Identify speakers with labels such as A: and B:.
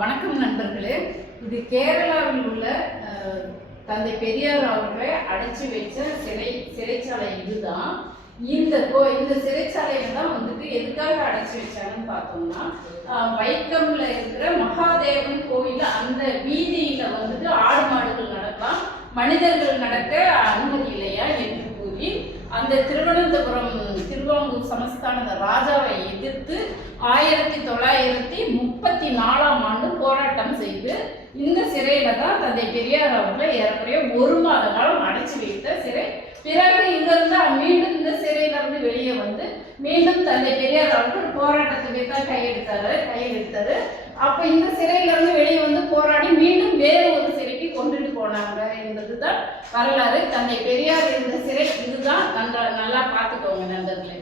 A: வணக்கம் நண்பர்களே. இது கேரளாவில் உள்ள தந்தை பெரியார் அவர்களை அடைச்சி வைச்ச சிறை சிறைச்சாலை இதுதான். இந்த கோ இந்த சிறைச்சாலையில தான் வந்துட்டு எதுக்காக அடைச்சி வச்சாங்கன்னு பார்த்தோம்னா வைக்கம்ல இருக்கிற மகாதேவன் கோவில் அந்த வீதியில வந்துட்டு ஆடு மாடுகள் நடக்கலாம் மனிதர்கள் நடக்க அனுமதி இல்லையா என்று கூறி அந்த திருவனந்தபுரம் திருவாங்கூர் சமஸ்தான ராஜாவை எதிர்த்து ஆயிரத்தி தொள்ளாயிரத்தி முப்பத்தி நாலு இது இந்த சிறையில தான் தந்தை பெரியார் அவர்களை ஏறக்குறைய ஒரு மாத காலம் அடைச்சி வைத்த சிறை. பிறகு இங்கிருந்து மீண்டும் இந்த சிறையில இருந்து வெளியே வந்து மீண்டும் தந்தை பெரியார் அவர்கள் போராட்டத்துக்கு தான் கையெடுத்தாரு கையெழுத்தாரு அப்ப இந்த சிறையில இருந்து வெளியே வந்து போராடி மீண்டும் வேறு ஒரு சிறைக்கு கொண்டுட்டு போனாங்க என்பதுதான் வரலாறு. தந்தை பெரியார் இருந்த சிறை இதுதான் நன்றா நல்லா பார்த்துக்கோங்க நண்பர்களே.